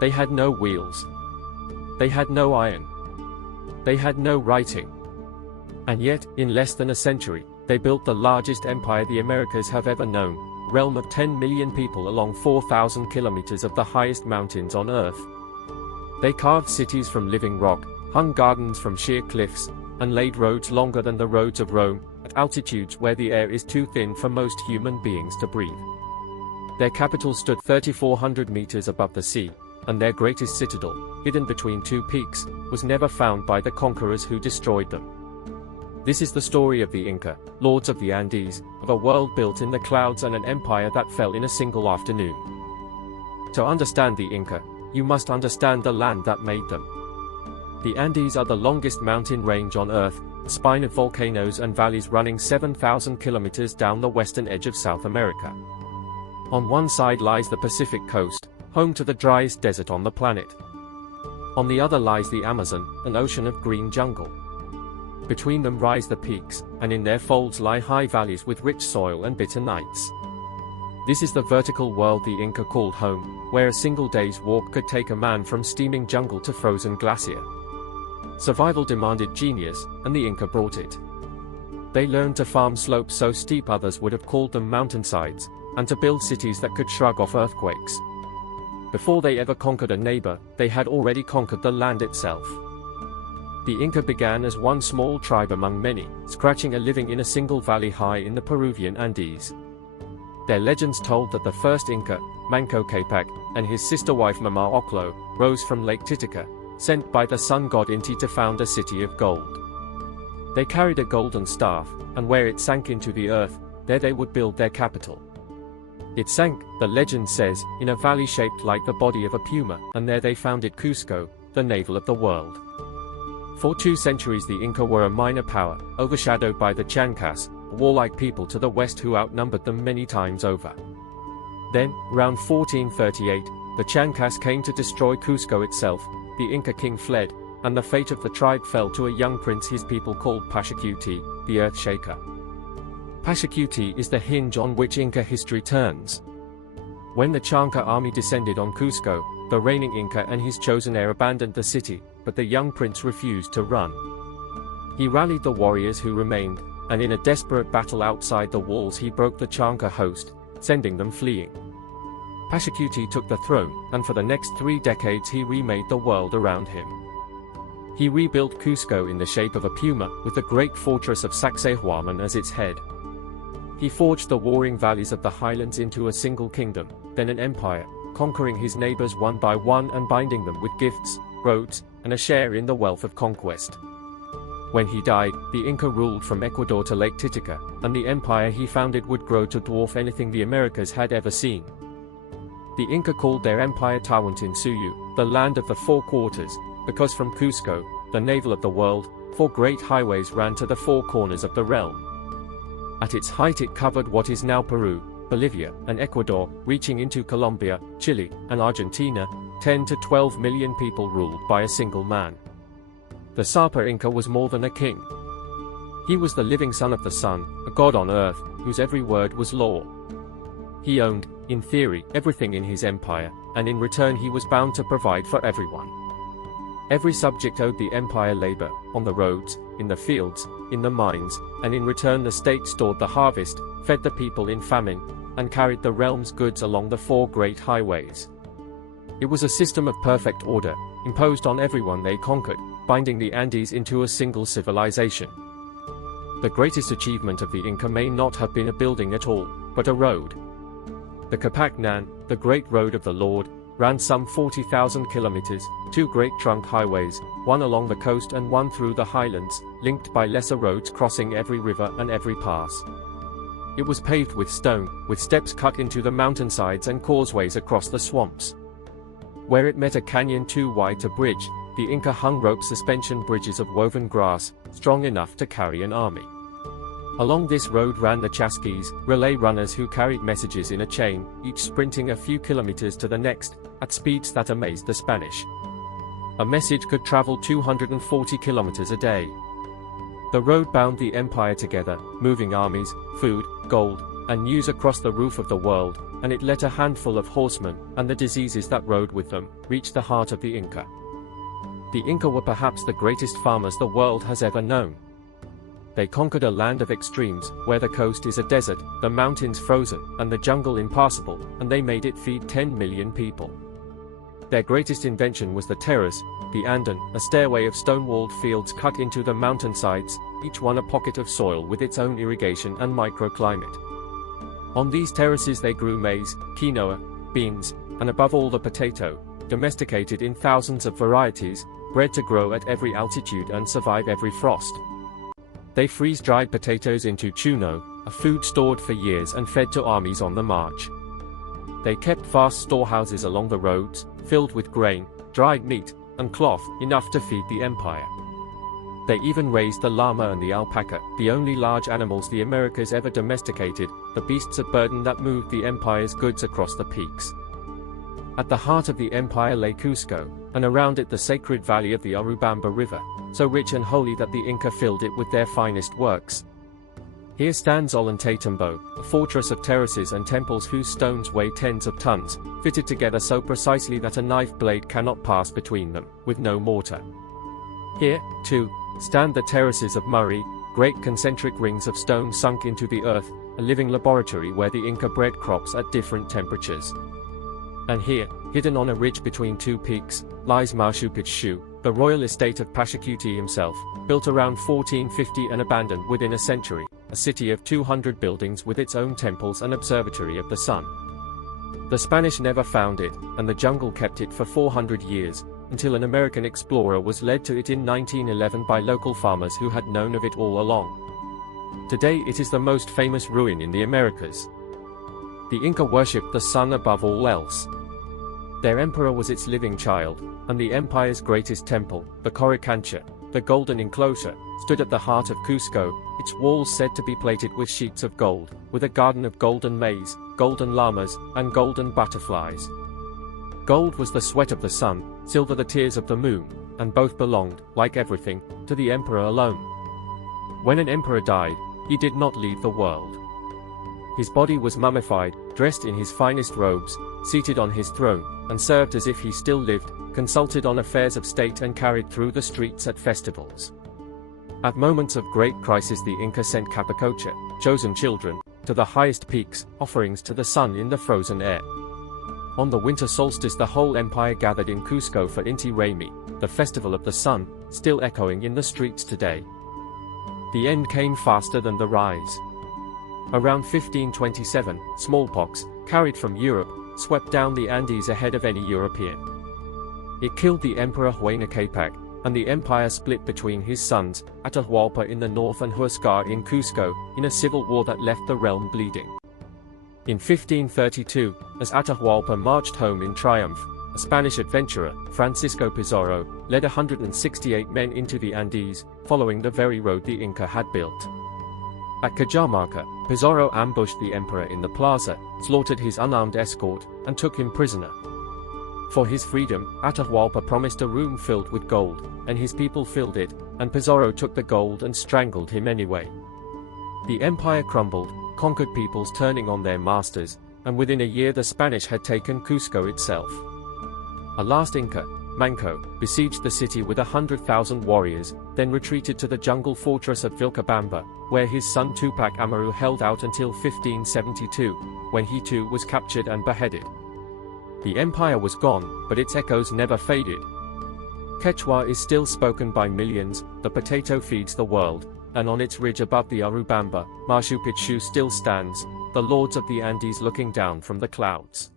They had no wheels. They had no iron. They had no writing. And yet, in less than a century, they built the largest empire the Americas have ever known, realm of 10 million people along 4,000 kilometers of the highest mountains on Earth. They carved cities from living rock, hung gardens from sheer cliffs, and laid roads longer than the roads of Rome, at altitudes where the air is too thin for most human beings to breathe. Their capital stood 3,400 meters above the sea, and their greatest citadel, hidden between two peaks, was never found by the conquerors who destroyed them. This is the story of the Inca, lords of the Andes, of a world built in the clouds and an empire that fell in a single afternoon. To understand the Inca, you must understand the land that made them. The Andes are the longest mountain range on Earth, a spine of volcanoes and valleys running 7,000 kilometers down the western edge of South America. On one side lies the Pacific coast, home to the driest desert on the planet. On the other lies the Amazon, an ocean of green jungle. Between them rise the peaks, and in their folds lie high valleys with rich soil and bitter nights. This is the vertical world the Inca called home, where a single day's walk could take a man from steaming jungle to frozen glacier. Survival demanded genius, and the Inca brought it. They learned to farm slopes so steep others would have called them mountainsides, and to build cities that could shrug off earthquakes. Before they ever conquered a neighbor, they had already conquered the land itself. The Inca began as one small tribe among many, scratching a living in a single valley high in the Peruvian Andes. Their legends told that the first Inca, Manco Capac, and his sister wife Mama Oclo, rose from Lake Titicaca, sent by the sun god Inti to found a city of gold. They carried a golden staff, and where it sank into the earth, there they would build their capital. It sank, the legend says, in a valley shaped like the body of a puma, and there they founded Cusco, the navel of the world. For 2 centuries the Inca were a minor power, overshadowed by the Chancas, a warlike people to the west who outnumbered them many times over. Then, around 1438, the Chancas came to destroy Cusco itself, the Inca king fled, and the fate of the tribe fell to a young prince his people called Pachacuti, the Earthshaker. Pachacuti is the hinge on which Inca history turns. When the Chanca army descended on Cusco, the reigning Inca and his chosen heir abandoned the city, but the young prince refused to run. He rallied the warriors who remained, and in a desperate battle outside the walls he broke the Chanca host, sending them fleeing. Pachacuti took the throne, and for the next 3 decades he remade the world around him. He rebuilt Cusco in the shape of a puma, with the great fortress of Sacsayhuaman as its head. He forged the warring valleys of the highlands into a single kingdom, then an empire, conquering his neighbors one by one and binding them with gifts, roads, and a share in the wealth of conquest. When he died, the Inca ruled from Ecuador to Lake Titicaca, and the empire he founded would grow to dwarf anything the Americas had ever seen. The Inca called their empire Tawantinsuyu, the land of the 4 quarters, because from Cusco, the navel of the world, 4 great highways ran to the 4 corners of the realm. At its height it covered what is now Peru, Bolivia, and Ecuador, reaching into Colombia, Chile, and Argentina, 10 to 12 million people ruled by a single man. The Sapa Inca was more than a king. He was the living son of the sun, a god on earth, whose every word was law. He owned, in theory, everything in his empire, and in return he was bound to provide for everyone. Every subject owed the empire labor, on the roads, in the fields, in the mines, and in return the state stored the harvest, fed the people in famine, and carried the realm's goods along the 4 great highways. It was a system of perfect order, imposed on everyone they conquered, binding the Andes into a single civilization. The greatest achievement of the Inca may not have been a building at all, but a road. The Qhapaq Ñan, the Great Road of the Lord, ran some 40,000 kilometers, 2 great trunk highways, one along the coast and one through the highlands, linked by lesser roads crossing every river and every pass. It was paved with stone, with steps cut into the mountainsides and causeways across the swamps. Where it met a canyon too wide to bridge, the Inca hung rope suspension bridges of woven grass, strong enough to carry an army. Along this road ran the chasquis, relay runners who carried messages in a chain, each sprinting a few kilometers to the next, at speeds that amazed the Spanish. A message could travel 240 kilometers a day. The road bound the empire together, moving armies, food, gold, and news across the roof of the world, and it let a handful of horsemen, and the diseases that rode with them, reach the heart of the Inca. The Inca were perhaps the greatest farmers the world has ever known. They conquered a land of extremes, where the coast is a desert, the mountains frozen, and the jungle impassable, and they made it feed 10 million people. Their greatest invention was the terrace, the andon, a stairway of stone-walled fields cut into the mountainsides, each one a pocket of soil with its own irrigation and microclimate. On these terraces they grew maize, quinoa, beans, and above all the potato, domesticated in thousands of varieties, bred to grow at every altitude and survive every frost. They freeze-dried potatoes into chuno, a food stored for years and fed to armies on the march. They kept vast storehouses along the roads, filled with grain, dried meat, and cloth, enough to feed the empire. They even raised the llama and the alpaca, the only large animals the Americas ever domesticated, the beasts of burden that moved the empire's goods across the peaks. At the heart of the empire lay Cusco, and around it the sacred valley of the Urubamba River, so rich and holy that the Inca filled it with their finest works. Here stands Ollantaytambo, a fortress of terraces and temples whose stones weigh tens of tons, fitted together so precisely that a knife blade cannot pass between them, with no mortar. Here, too, stand the terraces of Murray, great concentric rings of stone sunk into the earth, a living laboratory where the Inca bred crops at different temperatures. And here, hidden on a ridge between two peaks, lies Machu Picchu, the royal estate of Pachacuti himself, built around 1450 and abandoned within a century, a city of 200 buildings with its own temples and observatory of the sun. The Spanish never found it, and the jungle kept it for 400 years, until an American explorer was led to it in 1911 by local farmers who had known of it all along. Today it is the most famous ruin in the Americas. The Inca worshipped the sun above all else. Their emperor was its living child, and the empire's greatest temple, the Coricancha, the golden enclosure, stood at the heart of Cusco, its walls said to be plated with sheets of gold, with a garden of golden maize, golden llamas, and golden butterflies. Gold was the sweat of the sun, silver the tears of the moon, and both belonged, like everything, to the emperor alone. When an emperor died, he did not leave the world. His body was mummified, dressed in his finest robes, seated on his throne, and served as if he still lived, consulted on affairs of state and carried through the streets at festivals. At moments of great crisis the Inca sent Capacocha, chosen children, to the highest peaks, offerings to the sun in the frozen air. On the winter solstice the whole empire gathered in Cusco for Inti Raymi, the festival of the sun, still echoing in the streets today. The end came faster than the rise. Around 1527, smallpox, carried from Europe, swept down the Andes ahead of any European. It killed the emperor Huayna Capac, and the empire split between his sons, Atahualpa in the north and Huascar in Cusco, in a civil war that left the realm bleeding. In 1532, as Atahualpa marched home in triumph, a Spanish adventurer, Francisco Pizarro, led 168 men into the Andes, following the very road the Inca had built. At Cajamarca, Pizarro ambushed the emperor in the plaza, slaughtered his unarmed escort, and took him prisoner. For his freedom, Atahualpa promised a room filled with gold, and his people filled it, and Pizarro took the gold and strangled him anyway. The empire crumbled, conquered peoples turning on their masters, and within a year the Spanish had taken Cusco itself. A last Inca, Manco, besieged the city with 100,000 warriors, then retreated to the jungle fortress of Vilcabamba, where his son Tupac Amaru held out until 1572, when he too was captured and beheaded. The empire was gone, but its echoes never faded. Quechua is still spoken by millions, the potato feeds the world, and on its ridge above the Urubamba, Machu Picchu still stands, the lords of the Andes looking down from the clouds.